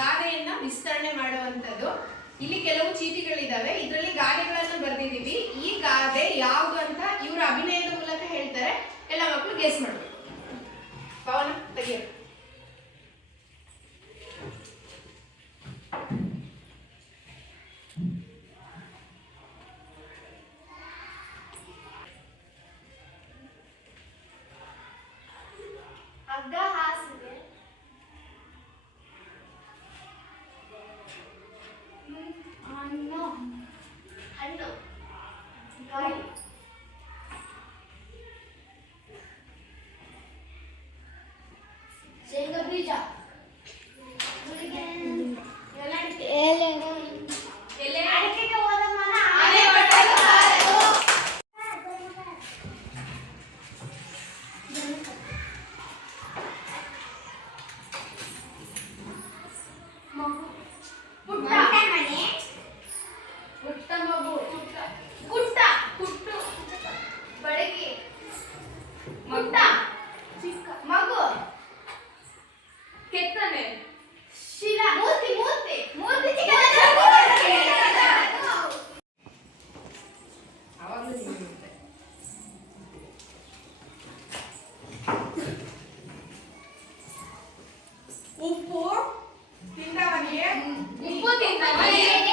ಗಾದೆಯನ್ನ ವಿಸ್ತರಣೆ ಮಾಡುವಂತದ್ದು. ಇಲ್ಲಿ ಕೆಲವು ಚೀಟಿಗಳಿದಾವೆ, ಇದರಲ್ಲಿ ಗಾದೆಗಳನ್ನ ಬರೆದಿದ್ದೀವಿ. ಈ ಗಾದೆ ಯಾವುದು ಅಂತ ಇವರು ಅಭಿನಯದ ಮೂಲಕ ಹೇಳ್ತಾರೆ, ಎಲ್ಲ ಮಕ್ಕಳು ಗೆಸ್ ಮಾಡಬೇಕು. ಪವನ ತೆಗಿಯೋ. ಹಗ್ಗ ಹಾಸಿದೆ, ಹಣ್ಣು ಹಣ್ಣು ಗಾಳಿ, ಶೇಂಗಾ ಬೀಜ, ಎಲೆ ಅಡಿಕೆಗೆ ಹೋದ ಮನ ಆನೆ ಹೊಡೆದ ಕಾರು. ಪುಟ್ಟ ಮನೆ, ಪುಟ್ಟ ಮಗು, ಕುಟ್ಟ ಕುಟ್ಟು, ಬಡಗಿ, ಮುಟ್ಟ ಮಗು, ಕೆತ್ತನೆ, ಶಿಲ, ಮೂರ್ತಿ ಮೂರ್ತಿ ಮೂರ್ತಿ ಉಪ್ಪು ತಿಂದವನಿಗೆ ಉಪ್ಪು ತಿಂದವನಿಗೆ